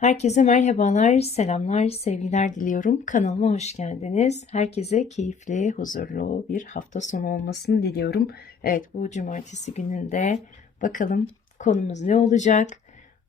Herkese merhabalar, selamlar, sevgiler diliyorum. Kanalıma hoş geldiniz. Herkese keyifli, huzurlu bir hafta sonu olmasını diliyorum. Evet, bu cumartesi gününde bakalım konumuz ne olacak?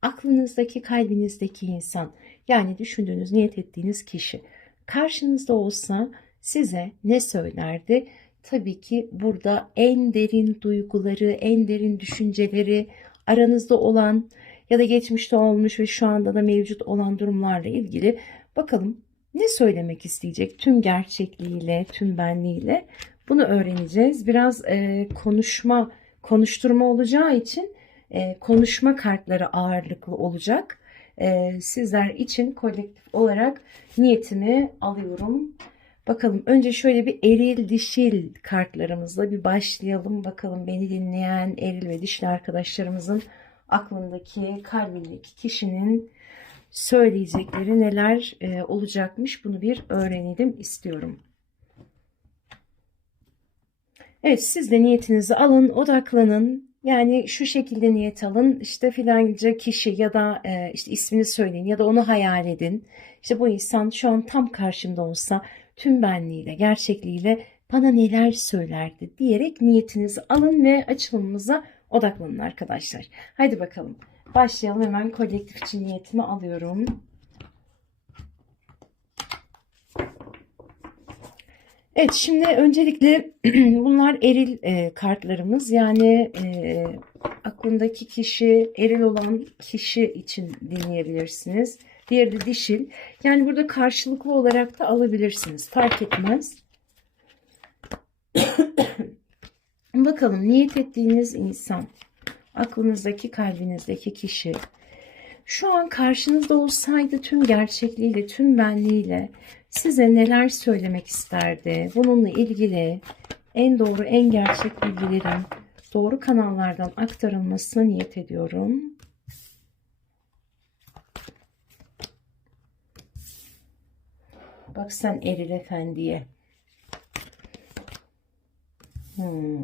Aklınızdaki, kalbinizdeki insan, yani düşündüğünüz, niyet ettiğiniz kişi karşınızda olsa size ne söylerdi? Tabii ki burada en derin duyguları, en derin düşünceleri, aranızda olan ya da geçmişte olmuş ve şu anda da mevcut olan durumlarla ilgili bakalım ne söylemek isteyecek tüm gerçekliğiyle, tüm benliğiyle bunu öğreneceğiz. Biraz e, konuşma, konuşturma olacağı için e, konuşma kartları ağırlıklı olacak. E, sizler için kolektif olarak niyetimi alıyorum. Bakalım önce şöyle bir eril dişil kartlarımızla bir başlayalım. Bakalım beni dinleyen eril ve dişil arkadaşlarımızın aklındaki, kalbindeki kişinin söyleyecekleri neler e, olacakmış bunu bir öğrenelim istiyorum. Evet siz de niyetinizi alın, odaklanın. Yani şu şekilde niyet alın. İşte filanca kişi ya da e, işte ismini söyleyin ya da onu hayal edin. İşte bu insan şu an tam karşımda olsa tüm benliğiyle, gerçekliğiyle bana neler söylerdi diyerek niyetinizi alın ve açılımımıza odaklanın arkadaşlar. Haydi bakalım. Başlayalım hemen kolektif için niyetimi alıyorum. Evet şimdi öncelikle bunlar eril e, kartlarımız yani e, aklındaki kişi eril olan kişi için dinleyebilirsiniz. Diğeri de dişil. Yani burada karşılıklı olarak da alabilirsiniz. Fark etmez. Bakalım niyet ettiğiniz insan, aklınızdaki, kalbinizdeki kişi şu an karşınızda olsaydı tüm gerçekliğiyle, tüm benliğiyle size neler söylemek isterdi? Bununla ilgili en doğru, en gerçek bilgilerin doğru kanallardan aktarılmasına niyet ediyorum. Bak sen Eril Efendi'ye. Hmm.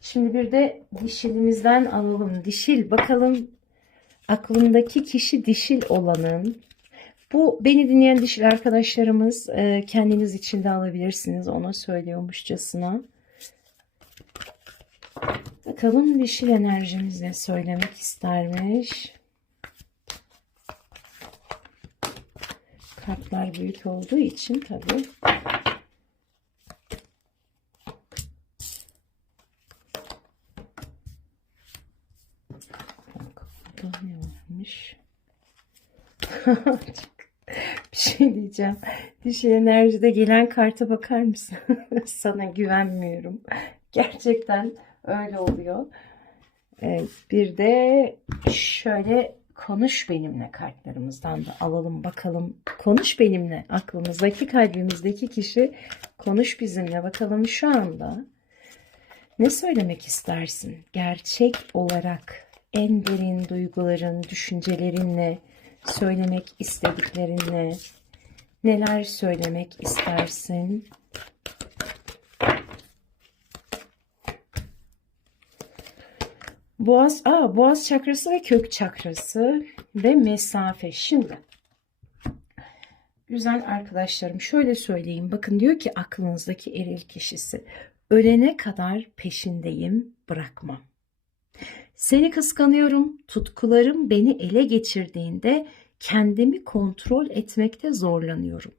Şimdi bir de dişilimizden alalım. Dişil bakalım aklındaki kişi dişil olanın. Bu beni dinleyen dişil arkadaşlarımız e, kendiniz için de alabilirsiniz. Ona söylüyormuşçasına. Bakalım dişil enerjimiz ne söylemek istermiş. Kartlar büyük olduğu için tabii Burada ne varmış? bir şey diyeceğim. Dişi enerjide gelen karta bakar mısın? Sana güvenmiyorum. Gerçekten öyle oluyor. Evet, bir de şöyle konuş benimle kartlarımızdan da alalım bakalım. Konuş benimle aklımızdaki kalbimizdeki kişi konuş bizimle bakalım şu anda ne söylemek istersin? Gerçek olarak en derin duyguların, düşüncelerinle, söylemek istediklerinle neler söylemek istersin? Boğaz, aa, boğaz çakrası ve kök çakrası ve mesafe. Şimdi güzel arkadaşlarım şöyle söyleyeyim. Bakın diyor ki aklınızdaki eril kişisi ölene kadar peşindeyim bırakmam. Seni kıskanıyorum, tutkularım beni ele geçirdiğinde kendimi kontrol etmekte zorlanıyorum.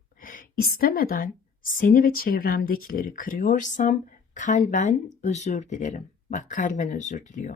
İstemeden seni ve çevremdekileri kırıyorsam kalben özür dilerim. Bak kalben özür diliyor.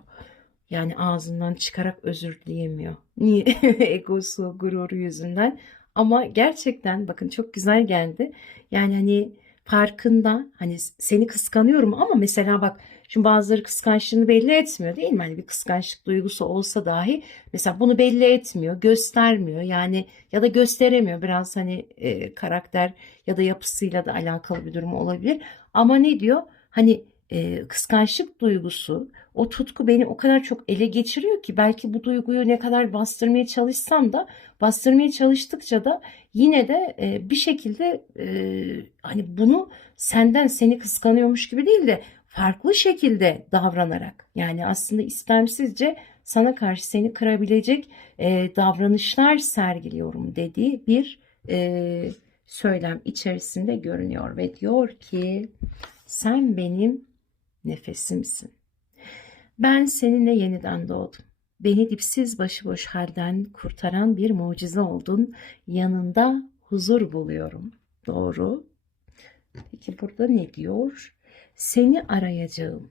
Yani ağzından çıkarak özür dileyemiyor. Niye? Egosu, gururu yüzünden. Ama gerçekten bakın çok güzel geldi. Yani hani farkında hani seni kıskanıyorum ama mesela bak Şimdi bazıları kıskançlığını belli etmiyor değil mi? Hani bir kıskançlık duygusu olsa dahi mesela bunu belli etmiyor, göstermiyor. Yani ya da gösteremiyor. Biraz hani e, karakter ya da yapısıyla da alakalı bir durum olabilir. Ama ne diyor? Hani e, kıskançlık duygusu, o tutku beni o kadar çok ele geçiriyor ki belki bu duyguyu ne kadar bastırmaya çalışsam da bastırmaya çalıştıkça da yine de e, bir şekilde e, hani bunu senden seni kıskanıyormuş gibi değil de farklı şekilde davranarak yani aslında istemsizce sana karşı seni kırabilecek e, davranışlar sergiliyorum dediği bir e, söylem içerisinde görünüyor ve diyor ki sen benim nefesimsin. Ben seninle yeniden doğdum. Beni dipsiz başıboş halden kurtaran bir mucize oldun. Yanında huzur buluyorum. Doğru. Peki burada ne diyor? Seni arayacağım.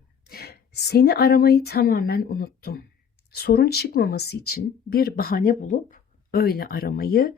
Seni aramayı tamamen unuttum. Sorun çıkmaması için bir bahane bulup öyle aramayı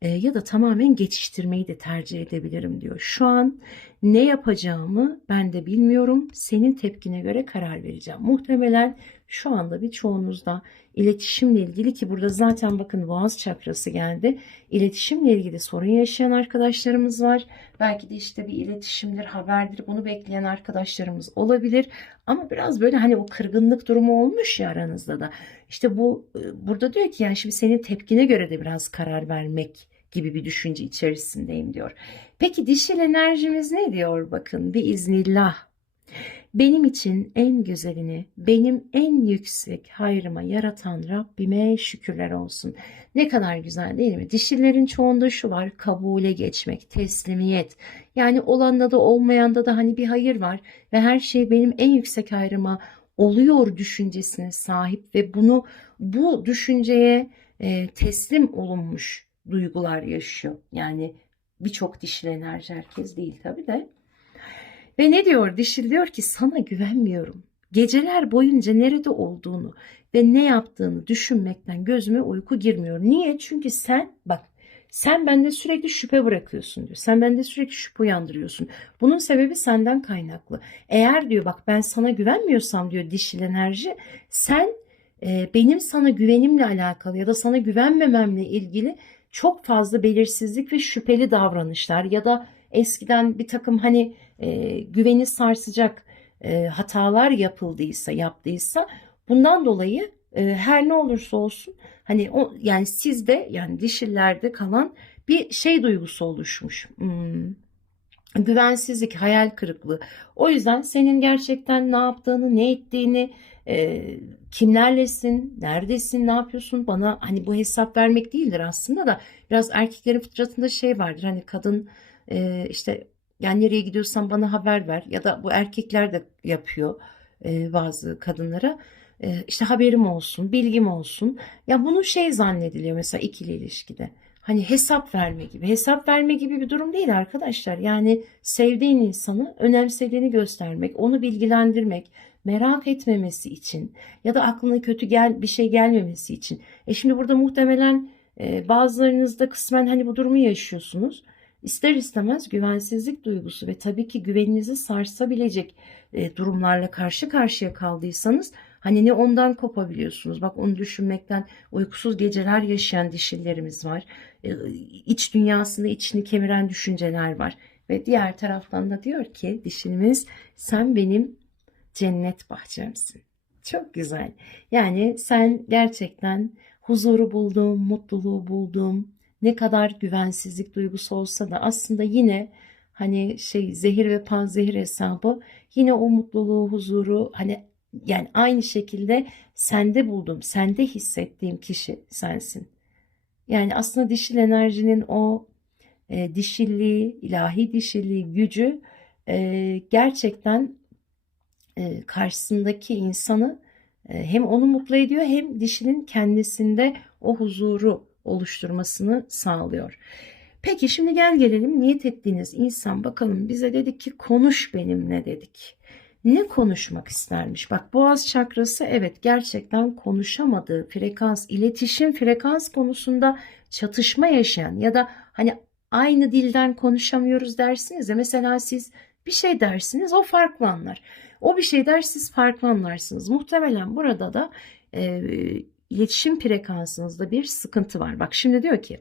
e, ya da tamamen geçiştirmeyi de tercih edebilirim diyor. Şu an ne yapacağımı ben de bilmiyorum. Senin tepkine göre karar vereceğim. Muhtemelen şu anda birçoğunuzda iletişimle ilgili ki burada zaten bakın boğaz çakrası geldi. İletişimle ilgili sorun yaşayan arkadaşlarımız var. Belki de işte bir iletişimdir, haberdir bunu bekleyen arkadaşlarımız olabilir. Ama biraz böyle hani o kırgınlık durumu olmuş ya aranızda da. İşte bu e, burada diyor ki yani şimdi senin tepkine göre de biraz karar vermek gibi bir düşünce içerisindeyim diyor. Peki dişil enerjimiz ne diyor bakın bir iznillah. Benim için en güzelini, benim en yüksek hayrıma yaratan Rabbime şükürler olsun. Ne kadar güzel değil mi? Dişillerin çoğunda şu var, kabule geçmek, teslimiyet. Yani olanda da olmayanda da hani bir hayır var ve her şey benim en yüksek hayrıma oluyor düşüncesine sahip ve bunu bu düşünceye e, teslim olunmuş duygular yaşıyor. Yani birçok dişil enerji herkes değil tabii de. Ve ne diyor dişil diyor ki sana güvenmiyorum. Geceler boyunca nerede olduğunu ve ne yaptığını düşünmekten gözüme uyku girmiyor. Niye? Çünkü sen bak sen bende sürekli şüphe bırakıyorsun diyor. Sen bende sürekli şüphe uyandırıyorsun. Bunun sebebi senden kaynaklı. Eğer diyor bak ben sana güvenmiyorsam diyor dişil enerji sen e, benim sana güvenimle alakalı ya da sana güvenmememle ilgili çok fazla belirsizlik ve şüpheli davranışlar ya da eskiden bir takım hani e, güveni sarsacak e, hatalar yapıldıysa yaptıysa bundan dolayı e, her ne olursa olsun hani o yani sizde yani dişillerde kalan bir şey duygusu oluşmuş. Hmm, güvensizlik, hayal kırıklığı. O yüzden senin gerçekten ne yaptığını, ne ettiğini, e, kimlerlesin, neredesin, ne yapıyorsun bana hani bu hesap vermek değildir aslında da biraz erkeklerin fıtratında şey vardır hani kadın e, işte yani nereye gidiyorsan bana haber ver ya da bu erkekler de yapıyor e, bazı kadınlara e, işte haberim olsun, bilgim olsun. Ya bunu şey zannediliyor mesela ikili ilişkide. Hani hesap verme gibi. Hesap verme gibi bir durum değil arkadaşlar. Yani sevdiğin insanı önemsediğini göstermek, onu bilgilendirmek, merak etmemesi için ya da aklına kötü gel bir şey gelmemesi için. E şimdi burada muhtemelen e, bazılarınızda kısmen hani bu durumu yaşıyorsunuz. İster istemez güvensizlik duygusu ve tabii ki güveninizi sarsabilecek e, durumlarla karşı karşıya kaldıysanız hani ne ondan kopabiliyorsunuz. Bak onu düşünmekten uykusuz geceler yaşayan dişillerimiz var. E, iç dünyasında içini kemiren düşünceler var. Ve diğer taraftan da diyor ki dişimiz sen benim cennet bahçemsin. Çok güzel. Yani sen gerçekten huzuru buldum, mutluluğu buldum. Ne kadar güvensizlik duygusu olsa da aslında yine hani şey zehir ve panzehir hesabı yine o mutluluğu, huzuru hani yani aynı şekilde sende buldum, sende hissettiğim kişi sensin. Yani aslında dişil enerjinin o e, dişilliği, ilahi dişilliği, gücü e, gerçekten e, karşısındaki insanı e, hem onu mutlu ediyor hem dişinin kendisinde o huzuru oluşturmasını sağlıyor. Peki şimdi gel gelelim niyet ettiğiniz insan bakalım bize dedik ki konuş benimle dedik. Ne konuşmak istermiş? Bak boğaz çakrası evet gerçekten konuşamadığı frekans, iletişim frekans konusunda çatışma yaşayan ya da hani aynı dilden konuşamıyoruz dersiniz ya mesela siz bir şey dersiniz o farklı anlar. O bir şey der siz farklı anlarsınız. Muhtemelen burada da e, iletişim frekansınızda bir sıkıntı var. Bak şimdi diyor ki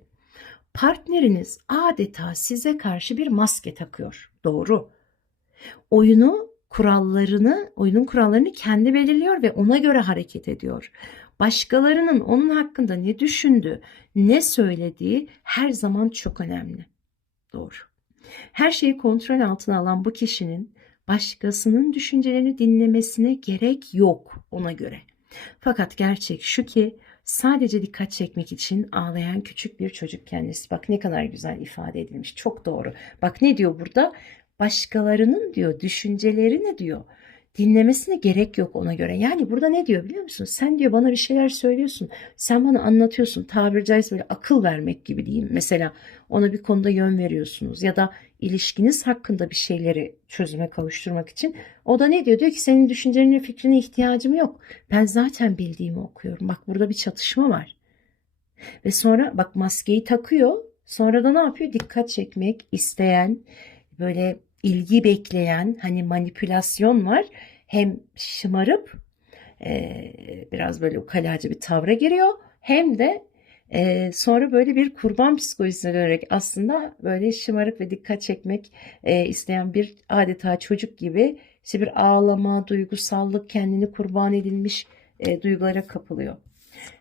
partneriniz adeta size karşı bir maske takıyor. Doğru. Oyunu kurallarını, oyunun kurallarını kendi belirliyor ve ona göre hareket ediyor. Başkalarının onun hakkında ne düşündüğü, ne söylediği her zaman çok önemli. Doğru. Her şeyi kontrol altına alan bu kişinin başkasının düşüncelerini dinlemesine gerek yok ona göre. Fakat gerçek şu ki sadece dikkat çekmek için ağlayan küçük bir çocuk kendisi. Bak ne kadar güzel ifade edilmiş. Çok doğru. Bak ne diyor burada? Başkalarının diyor düşüncelerini diyor dinlemesine gerek yok ona göre. Yani burada ne diyor biliyor musun? Sen diyor bana bir şeyler söylüyorsun. Sen bana anlatıyorsun. Tabiri caizse böyle akıl vermek gibi diyeyim. Mesela ona bir konuda yön veriyorsunuz ya da ilişkiniz hakkında bir şeyleri çözüme kavuşturmak için. O da ne diyor? Diyor ki senin düşüncelerine fikrine ihtiyacım yok. Ben zaten bildiğimi okuyorum. Bak burada bir çatışma var. Ve sonra bak maskeyi takıyor. Sonra da ne yapıyor? Dikkat çekmek isteyen, böyle ilgi bekleyen hani manipülasyon var. Hem şımarıp e, biraz böyle ukalacı bir tavra giriyor. Hem de e, sonra böyle bir kurban psikolojisine dönerek aslında böyle şımarık ve dikkat çekmek e, isteyen bir adeta çocuk gibi işte bir ağlama, duygusallık, kendini kurban edilmiş e, duygulara kapılıyor.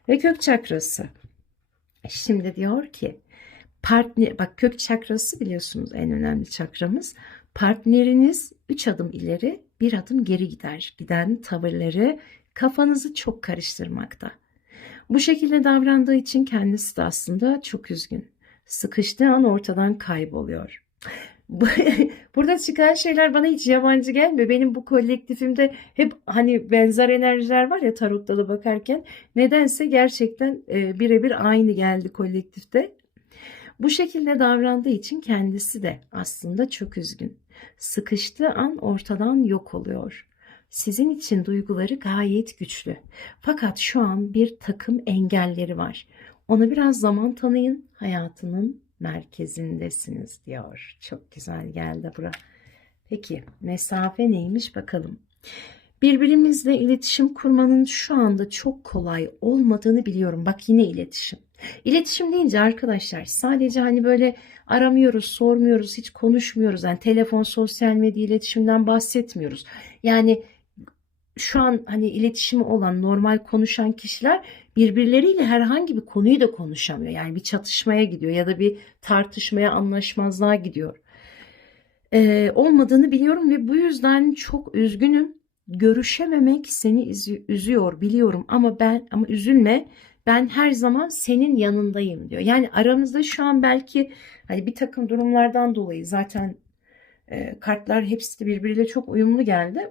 Ve kök çakrası. Şimdi diyor ki partner bak kök çakrası biliyorsunuz en önemli çakramız. Partneriniz 3 adım ileri, bir adım geri gider. Giden tavırları kafanızı çok karıştırmakta. Bu şekilde davrandığı için kendisi de aslında çok üzgün. Sıkıştığı an ortadan kayboluyor. Burada çıkan şeyler bana hiç yabancı gelmiyor. Benim bu kolektifimde hep hani benzer enerjiler var ya tarotta da bakarken. Nedense gerçekten e, birebir aynı geldi kolektifte. Bu şekilde davrandığı için kendisi de aslında çok üzgün. Sıkıştığı an ortadan yok oluyor. Sizin için duyguları gayet güçlü. Fakat şu an bir takım engelleri var. Ona biraz zaman tanıyın. Hayatının merkezindesiniz diyor. Çok güzel geldi bura. Peki mesafe neymiş bakalım. Birbirimizle iletişim kurmanın şu anda çok kolay olmadığını biliyorum. Bak yine iletişim. İletişim deyince arkadaşlar sadece hani böyle aramıyoruz, sormuyoruz, hiç konuşmuyoruz. Yani telefon, sosyal medya iletişimden bahsetmiyoruz. Yani şu an hani iletişimi olan normal konuşan kişiler birbirleriyle herhangi bir konuyu da konuşamıyor. Yani bir çatışmaya gidiyor ya da bir tartışmaya, anlaşmazlığa gidiyor. Ee, olmadığını biliyorum ve bu yüzden çok üzgünüm. Görüşememek seni üzüyor biliyorum ama ben ama üzülme ben her zaman senin yanındayım diyor. Yani aramızda şu an belki hani bir takım durumlardan dolayı zaten e, kartlar hepsi de birbiriyle çok uyumlu geldi.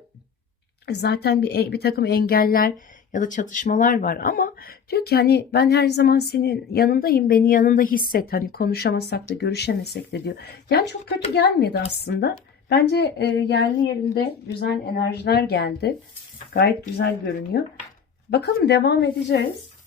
Zaten bir, bir takım engeller ya da çatışmalar var ama diyor ki hani ben her zaman senin yanındayım beni yanında hisset hani konuşamasak da görüşemesek de diyor. Yani çok kötü gelmedi aslında. Bence e, yerli yerinde güzel enerjiler geldi. Gayet güzel görünüyor. Bakalım devam edeceğiz.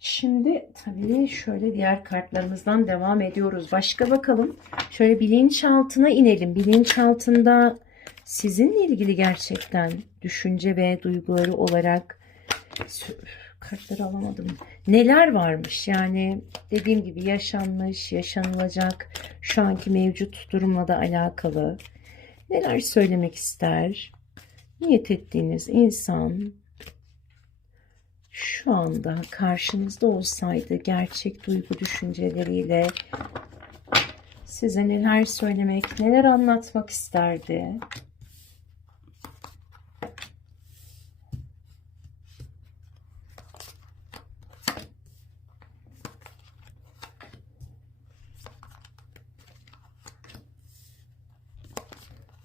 Şimdi tabii şöyle diğer kartlarımızdan devam ediyoruz. Başka bakalım. Şöyle bilinçaltına inelim. Bilinçaltında sizinle ilgili gerçekten düşünce ve duyguları olarak kartları alamadım. Neler varmış? Yani dediğim gibi yaşanmış, yaşanılacak, şu anki mevcut durumla da alakalı. Neler söylemek ister? Niyet ettiğiniz insan şu anda karşınızda olsaydı gerçek duygu düşünceleriyle size neler söylemek, neler anlatmak isterdi?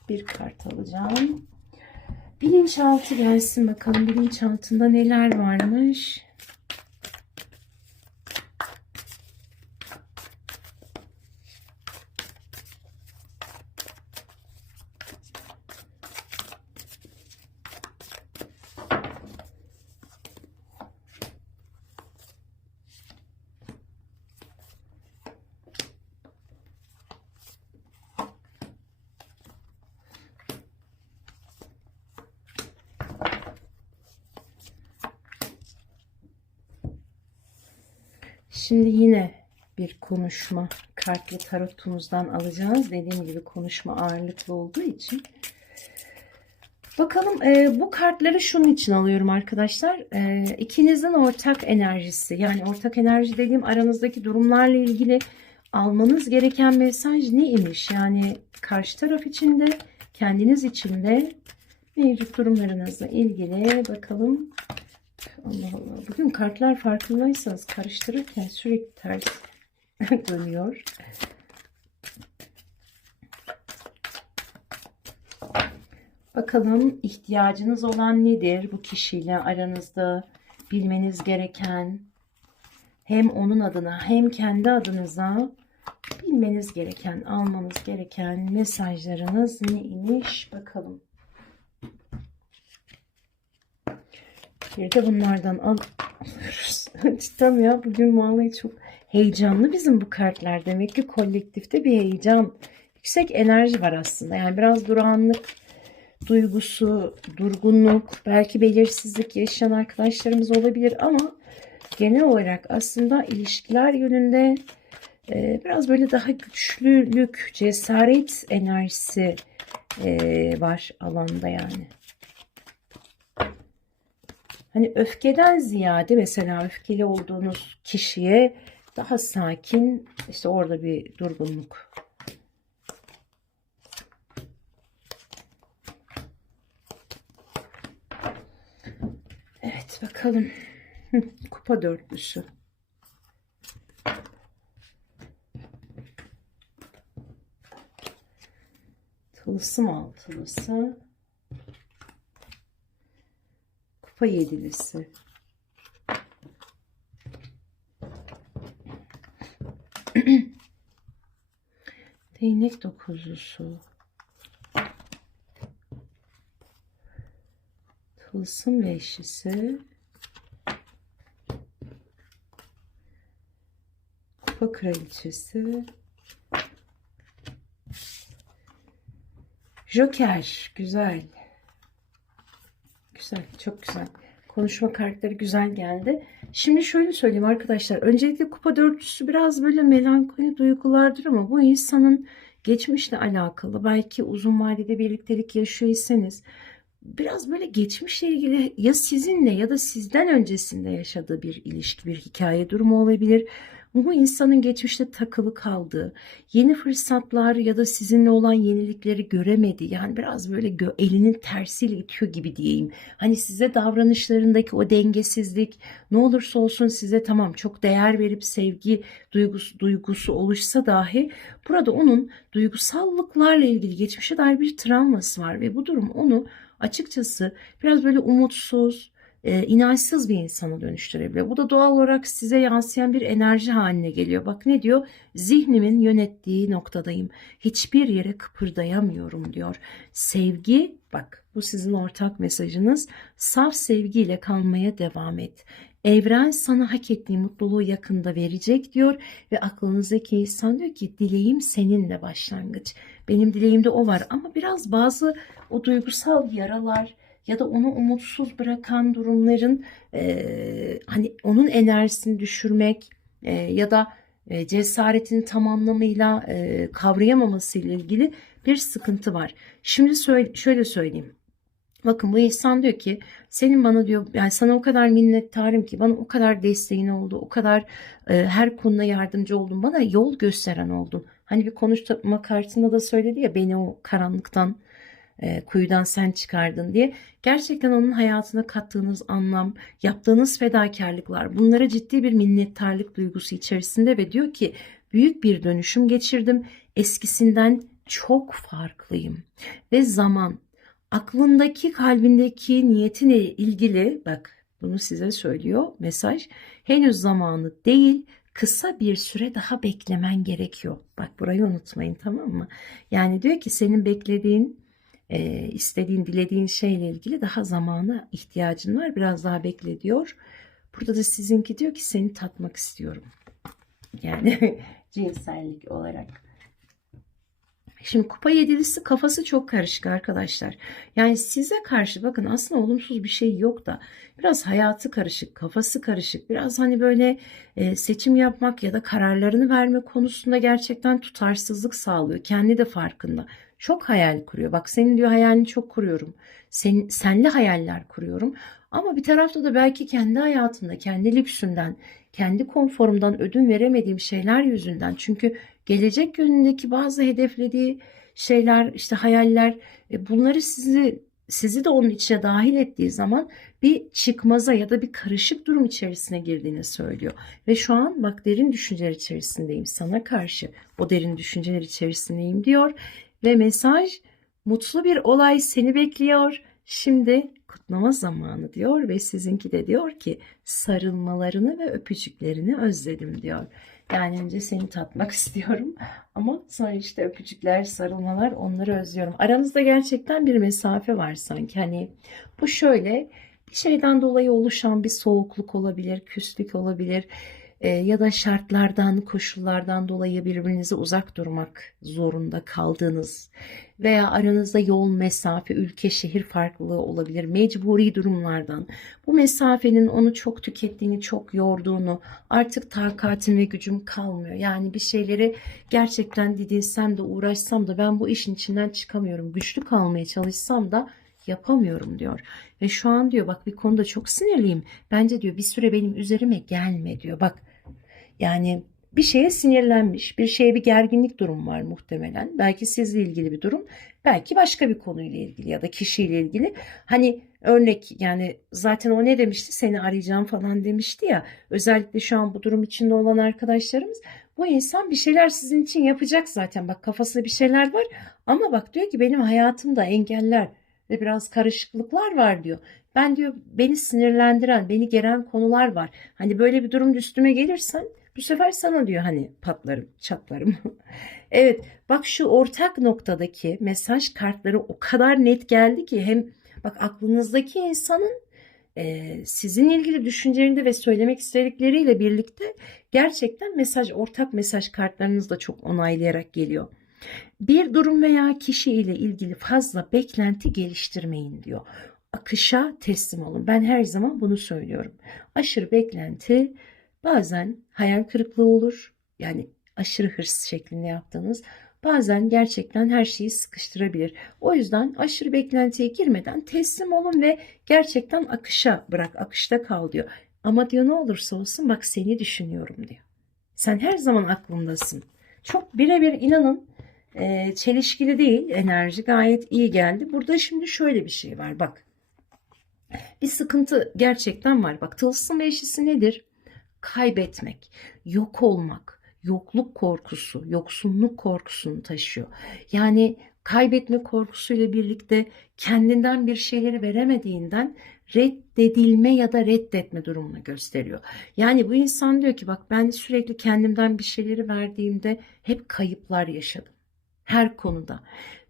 Bir kart alacağım. Bilinçaltı gelsin bakalım. Bilinçaltında neler varmış? Şimdi yine bir konuşma kartlı tarotumuzdan alacağız. Dediğim gibi konuşma ağırlıklı olduğu için. Bakalım e, bu kartları şunun için alıyorum arkadaşlar. E, ikinizin ortak enerjisi yani ortak enerji dediğim aranızdaki durumlarla ilgili almanız gereken mesaj neymiş? Yani karşı taraf için de kendiniz için de Mevcut durumlarınızla ilgili bakalım. Allah Allah. Bugün kartlar farkındaysanız karıştırırken sürekli ters dönüyor. Bakalım ihtiyacınız olan nedir bu kişiyle aranızda bilmeniz gereken hem onun adına hem kendi adınıza bilmeniz gereken, almanız gereken mesajlarınız ne imiş bakalım. Bir de bunlardan alıyoruz. Cidden ya bugün vallahi çok heyecanlı bizim bu kartlar. Demek ki kolektifte bir heyecan, yüksek enerji var aslında. Yani biraz durağanlık duygusu, durgunluk, belki belirsizlik yaşayan arkadaşlarımız olabilir ama genel olarak aslında ilişkiler yönünde e, biraz böyle daha güçlülük, cesaret enerjisi e, var alanda yani. Hani öfkeden ziyade mesela öfkeli olduğunuz kişiye daha sakin işte orada bir durgunluk. Evet bakalım. Kupa dörtlüsü. Tılsım altılısı. Kupa yedilisi. Değnek dokuzlusu. Tılsım beşlisi. Kupa kraliçesi. Joker. Güzel. Güzel. Çok güzel. Konuşma kartları güzel geldi. Şimdi şöyle söyleyeyim arkadaşlar. Öncelikle kupa dörtlüsü biraz böyle melankoli duygulardır ama bu insanın geçmişle alakalı. Belki uzun vadede birliktelik yaşıyorsanız biraz böyle geçmişle ilgili ya sizinle ya da sizden öncesinde yaşadığı bir ilişki, bir hikaye durumu olabilir. Bu insanın geçmişte takılı kaldığı, yeni fırsatlar ya da sizinle olan yenilikleri göremedi. Yani biraz böyle gö- elinin tersiyle itiyor gibi diyeyim. Hani size davranışlarındaki o dengesizlik ne olursa olsun size tamam çok değer verip sevgi duygusu, duygusu oluşsa dahi burada onun duygusallıklarla ilgili geçmişe dair bir travması var ve bu durum onu açıkçası biraz böyle umutsuz, e, inançsız bir insana dönüştürebiliyor. Bu da doğal olarak size yansıyan bir enerji haline geliyor. Bak ne diyor? Zihnimin yönettiği noktadayım. Hiçbir yere kıpırdayamıyorum diyor. Sevgi, bak bu sizin ortak mesajınız. Saf sevgiyle kalmaya devam et. Evren sana hak ettiği mutluluğu yakında verecek diyor ve aklınızdaki insan diyor ki dileğim seninle başlangıç. Benim dileğimde o var ama biraz bazı o duygusal yaralar, ya da onu umutsuz bırakan durumların e, hani onun enerjisini düşürmek e, ya da e, cesaretini tam anlamıyla e, kavrayamaması ile ilgili bir sıkıntı var. Şimdi söyle, şöyle söyleyeyim. Bakın bu insan diyor ki senin bana diyor yani sana o kadar minnettarım ki bana o kadar desteğin oldu o kadar e, her konuda yardımcı oldun bana yol gösteren oldun. Hani bir konuşma kartında da söyledi ya beni o karanlıktan e, kuyudan sen çıkardın diye. Gerçekten onun hayatına kattığınız anlam, yaptığınız fedakarlıklar bunlara ciddi bir minnettarlık duygusu içerisinde ve diyor ki büyük bir dönüşüm geçirdim. Eskisinden çok farklıyım. Ve zaman aklındaki, kalbindeki niyetinle ilgili bak bunu size söylüyor mesaj. Henüz zamanı değil, kısa bir süre daha beklemen gerekiyor. Bak burayı unutmayın tamam mı? Yani diyor ki senin beklediğin e, istediğin, dilediğin şeyle ilgili daha zamana ihtiyacın var. Biraz daha bekle diyor. Burada da sizinki diyor ki seni tatmak istiyorum. Yani cinsellik olarak. Şimdi kupa yedilisi kafası çok karışık arkadaşlar. Yani size karşı bakın aslında olumsuz bir şey yok da biraz hayatı karışık, kafası karışık. Biraz hani böyle e, seçim yapmak ya da kararlarını verme konusunda gerçekten tutarsızlık sağlıyor. Kendi de farkında. Çok hayal kuruyor. Bak senin diyor hayalini çok kuruyorum. Sen, senli hayaller kuruyorum. Ama bir tarafta da belki kendi hayatımda, kendi lüksümden, kendi konforumdan ödün veremediğim şeyler yüzünden. Çünkü gelecek yönündeki bazı hedeflediği şeyler, işte hayaller, e, bunları sizi sizi de onun içine dahil ettiği zaman bir çıkmaza ya da bir karışık durum içerisine girdiğini söylüyor. Ve şu an bak derin düşünceler içerisindeyim sana karşı. O derin düşünceler içerisindeyim diyor. Ve mesaj mutlu bir olay seni bekliyor. Şimdi kutlama zamanı diyor ve sizinki de diyor ki sarılmalarını ve öpücüklerini özledim diyor. Yani önce seni tatmak istiyorum ama sonra işte öpücükler, sarılmalar onları özlüyorum. Aranızda gerçekten bir mesafe var sanki. Hani bu şöyle bir şeyden dolayı oluşan bir soğukluk olabilir, küslük olabilir ya da şartlardan, koşullardan dolayı birbirinize uzak durmak zorunda kaldığınız veya aranızda yol, mesafe, ülke, şehir farklılığı olabilir. Mecburi durumlardan. Bu mesafenin onu çok tükettiğini, çok yorduğunu, artık takatim ve gücüm kalmıyor. Yani bir şeyleri gerçekten didinsem de uğraşsam da ben bu işin içinden çıkamıyorum. Güçlü kalmaya çalışsam da yapamıyorum diyor. Ve şu an diyor bak bir konuda çok sinirliyim. Bence diyor bir süre benim üzerime gelme diyor. Bak yani bir şeye sinirlenmiş, bir şeye bir gerginlik durum var muhtemelen. Belki sizle ilgili bir durum, belki başka bir konuyla ilgili ya da kişiyle ilgili. Hani örnek yani zaten o ne demişti? Seni arayacağım falan demişti ya. Özellikle şu an bu durum içinde olan arkadaşlarımız bu insan bir şeyler sizin için yapacak zaten. Bak kafasında bir şeyler var ama bak diyor ki benim hayatımda engeller ve biraz karışıklıklar var diyor. Ben diyor beni sinirlendiren, beni geren konular var. Hani böyle bir durum üstüme gelirsen bu sefer sana diyor hani patlarım, çatlarım. evet bak şu ortak noktadaki mesaj kartları o kadar net geldi ki hem bak aklınızdaki insanın e, sizin ilgili düşüncelerinde ve söylemek istedikleriyle birlikte gerçekten mesaj, ortak mesaj kartlarınız da çok onaylayarak geliyor. Bir durum veya kişi ile ilgili fazla beklenti geliştirmeyin diyor. Akışa teslim olun. Ben her zaman bunu söylüyorum. Aşırı beklenti bazen hayal kırıklığı olur. Yani aşırı hırs şeklinde yaptığınız bazen gerçekten her şeyi sıkıştırabilir. O yüzden aşırı beklentiye girmeden teslim olun ve gerçekten akışa bırak, akışta kal diyor. Ama diyor ne olursa olsun bak seni düşünüyorum diyor. Sen her zaman aklımdasın. Çok birebir inanın e, çelişkili değil enerji gayet iyi geldi. Burada şimdi şöyle bir şey var bak. Bir sıkıntı gerçekten var. Bak tılsım beşisi nedir? Kaybetmek, yok olmak, yokluk korkusu, yoksunluk korkusunu taşıyor. Yani kaybetme korkusuyla birlikte kendinden bir şeyleri veremediğinden reddedilme ya da reddetme durumunu gösteriyor. Yani bu insan diyor ki bak ben sürekli kendimden bir şeyleri verdiğimde hep kayıplar yaşadım. Her konuda.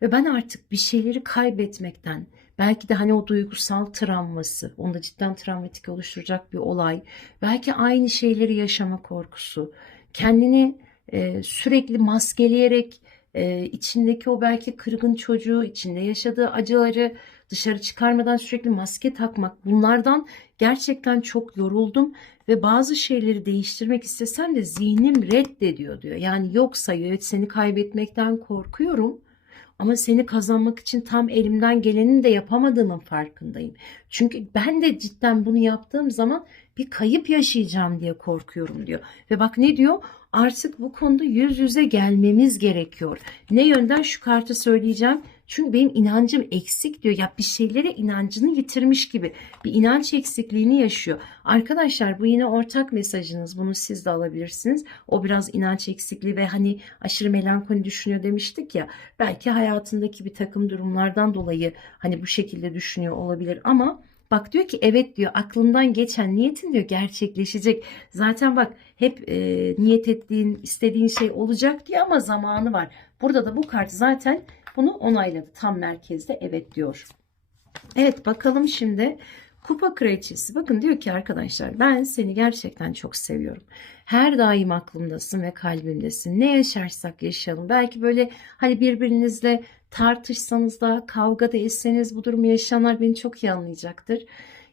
Ve ben artık bir şeyleri kaybetmekten, belki de hani o duygusal travması, onda cidden travmatik oluşturacak bir olay, belki aynı şeyleri yaşama korkusu, kendini e, sürekli maskeleyerek e, içindeki o belki kırgın çocuğu, içinde yaşadığı acıları dışarı çıkarmadan sürekli maske takmak bunlardan gerçekten çok yoruldum ve bazı şeyleri değiştirmek istesem de zihnim reddediyor diyor. Yani yok sayıyor. Evet seni kaybetmekten korkuyorum. Ama seni kazanmak için tam elimden geleni de yapamadığımın farkındayım. Çünkü ben de cidden bunu yaptığım zaman bir kayıp yaşayacağım diye korkuyorum diyor. Ve bak ne diyor? Artık bu konuda yüz yüze gelmemiz gerekiyor. Ne yönden şu kartı söyleyeceğim. Çünkü benim inancım eksik diyor. Ya bir şeylere inancını yitirmiş gibi bir inanç eksikliğini yaşıyor. Arkadaşlar bu yine ortak mesajınız. Bunu siz de alabilirsiniz. O biraz inanç eksikliği ve hani aşırı melankoli düşünüyor demiştik ya. Belki hayatındaki bir takım durumlardan dolayı hani bu şekilde düşünüyor olabilir ama Bak diyor ki evet diyor aklından geçen niyetin diyor gerçekleşecek. Zaten bak hep e, niyet ettiğin istediğin şey olacak diyor ama zamanı var. Burada da bu kart zaten bunu onayladı. Tam merkezde evet diyor. Evet bakalım şimdi Kupa kraliçesi bakın diyor ki arkadaşlar ben seni gerçekten çok seviyorum. Her daim aklımdasın ve kalbimdesin. Ne yaşarsak yaşayalım. Belki böyle hani birbirinizle tartışsanız da kavga da etseniz bu durumu yaşayanlar beni çok iyi anlayacaktır.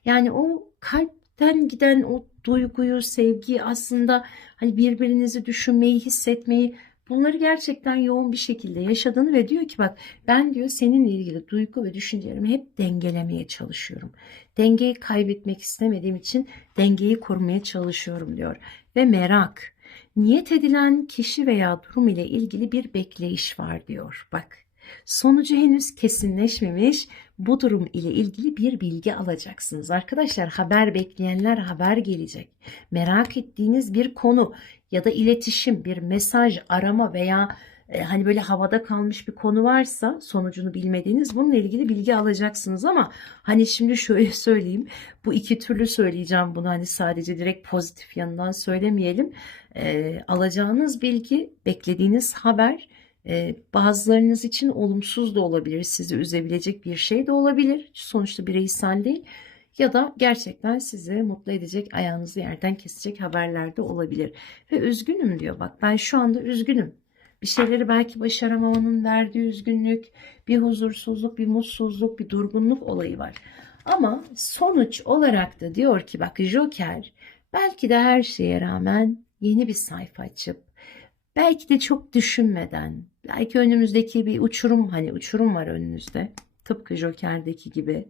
Yani o kalpten giden o duyguyu, sevgiyi aslında hani birbirinizi düşünmeyi, hissetmeyi bunları gerçekten yoğun bir şekilde yaşadığını ve diyor ki bak ben diyor seninle ilgili duygu ve düşüncelerimi hep dengelemeye çalışıyorum. Dengeyi kaybetmek istemediğim için dengeyi korumaya çalışıyorum diyor. Ve merak, niyet edilen kişi veya durum ile ilgili bir bekleyiş var diyor. Bak Sonucu henüz kesinleşmemiş. Bu durum ile ilgili bir bilgi alacaksınız. Arkadaşlar haber bekleyenler haber gelecek. Merak ettiğiniz bir konu ya da iletişim, bir mesaj, arama veya e, hani böyle havada kalmış bir konu varsa sonucunu bilmediğiniz bununla ilgili bilgi alacaksınız. Ama hani şimdi şöyle söyleyeyim bu iki türlü söyleyeceğim bunu. Hani sadece direkt pozitif yanından söylemeyelim. E, alacağınız bilgi beklediğiniz haber e, bazılarınız için olumsuz da olabilir sizi üzebilecek bir şey de olabilir. Sonuçta bireysel değil ya da gerçekten sizi mutlu edecek ayağınızı yerden kesecek haberler de olabilir. Ve üzgünüm diyor. Bak ben şu anda üzgünüm. Bir şeyleri belki başaramamanın verdiği üzgünlük, bir huzursuzluk, bir mutsuzluk, bir durgunluk olayı var. Ama sonuç olarak da diyor ki bak Joker belki de her şeye rağmen yeni bir sayfa açıp belki de çok düşünmeden belki önümüzdeki bir uçurum hani uçurum var önünüzde tıpkı Joker'deki gibi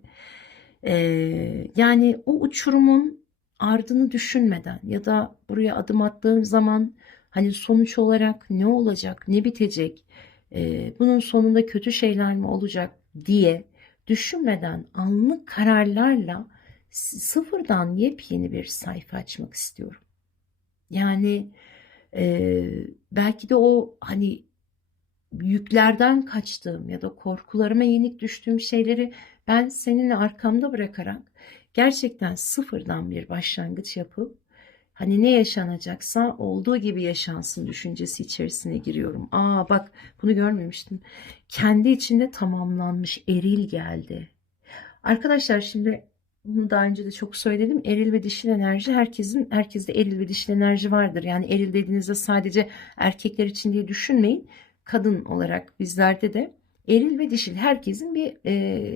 Ee, yani o uçurumun ardını düşünmeden ya da buraya adım attığım zaman Hani sonuç olarak ne olacak, ne bitecek, e, bunun sonunda kötü şeyler mi olacak diye düşünmeden anlık kararlarla sıfırdan yepyeni bir sayfa açmak istiyorum. Yani e, belki de o hani yüklerden kaçtığım ya da korkularıma yenik düştüğüm şeyleri ben seninle arkamda bırakarak gerçekten sıfırdan bir başlangıç yapıp Hani ne yaşanacaksa olduğu gibi yaşansın düşüncesi içerisine giriyorum. Aa bak bunu görmemiştim. Kendi içinde tamamlanmış eril geldi. Arkadaşlar şimdi bunu daha önce de çok söyledim. Eril ve dişil enerji herkesin herkeste eril ve dişil enerji vardır. Yani eril dediğinizde sadece erkekler için diye düşünmeyin. Kadın olarak bizlerde de eril ve dişil herkesin bir e,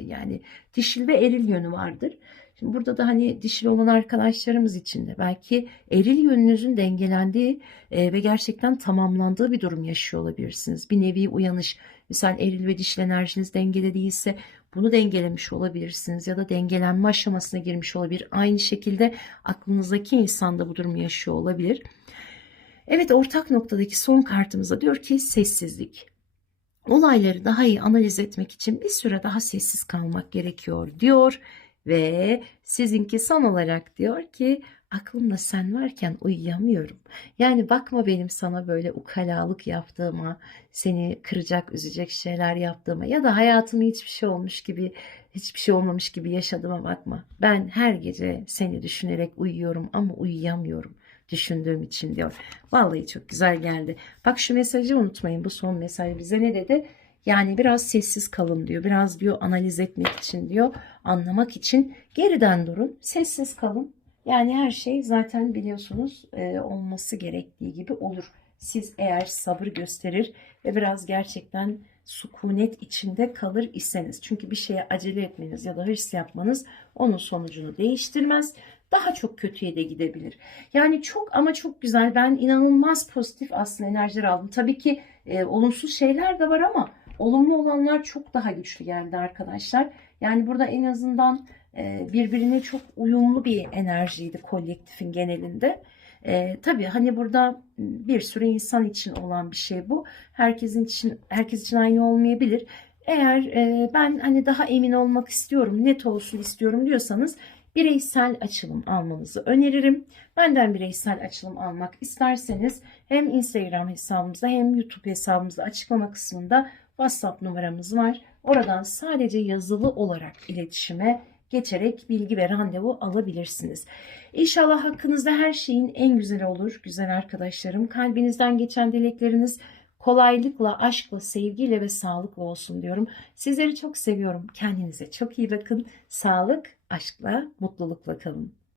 yani dişil ve eril yönü vardır. Şimdi burada da hani dişil olan arkadaşlarımız için de belki eril yönünüzün dengelendiği e, ve gerçekten tamamlandığı bir durum yaşıyor olabilirsiniz. Bir nevi uyanış. Misal eril ve dişil enerjiniz dengede değilse bunu dengelemiş olabilirsiniz ya da dengelenme aşamasına girmiş olabilir. Aynı şekilde aklınızdaki insan da bu durumu yaşıyor olabilir. Evet ortak noktadaki son kartımıza diyor ki sessizlik. Olayları daha iyi analiz etmek için bir süre daha sessiz kalmak gerekiyor diyor ve sizinki son olarak diyor ki aklımda sen varken uyuyamıyorum. Yani bakma benim sana böyle ukalalık yaptığıma, seni kıracak, üzecek şeyler yaptığıma ya da hayatımı hiçbir şey olmuş gibi, hiçbir şey olmamış gibi yaşadığıma bakma. Ben her gece seni düşünerek uyuyorum ama uyuyamıyorum düşündüğüm için diyor. Vallahi çok güzel geldi. Bak şu mesajı unutmayın. Bu son mesaj bize ne dedi? Yani biraz sessiz kalın diyor. Biraz diyor analiz etmek için diyor. Anlamak için geriden durun. Sessiz kalın. Yani her şey zaten biliyorsunuz e, olması gerektiği gibi olur. Siz eğer sabır gösterir ve biraz gerçekten sukunet içinde kalır iseniz. Çünkü bir şeye acele etmeniz ya da hırs yapmanız onun sonucunu değiştirmez. Daha çok kötüye de gidebilir. Yani çok ama çok güzel. Ben inanılmaz pozitif aslında enerjiler aldım. Tabii ki e, olumsuz şeyler de var ama Olumlu olanlar çok daha güçlü geldi arkadaşlar. Yani burada en azından e, birbirine çok uyumlu bir enerjiydi kolektifin genelinde. E, tabii hani burada bir sürü insan için olan bir şey bu. Herkesin için herkes için aynı olmayabilir. Eğer e, ben hani daha emin olmak istiyorum, net olsun istiyorum diyorsanız bireysel açılım almanızı öneririm. Benden bireysel açılım almak isterseniz hem Instagram hesabımızda hem YouTube hesabımızda açıklama kısmında WhatsApp numaramız var. Oradan sadece yazılı olarak iletişime geçerek bilgi ve randevu alabilirsiniz. İnşallah hakkınızda her şeyin en güzeli olur güzel arkadaşlarım. Kalbinizden geçen dilekleriniz kolaylıkla, aşkla, sevgiyle ve sağlıkla olsun diyorum. Sizleri çok seviyorum. Kendinize çok iyi bakın. Sağlık, aşkla, mutlulukla kalın.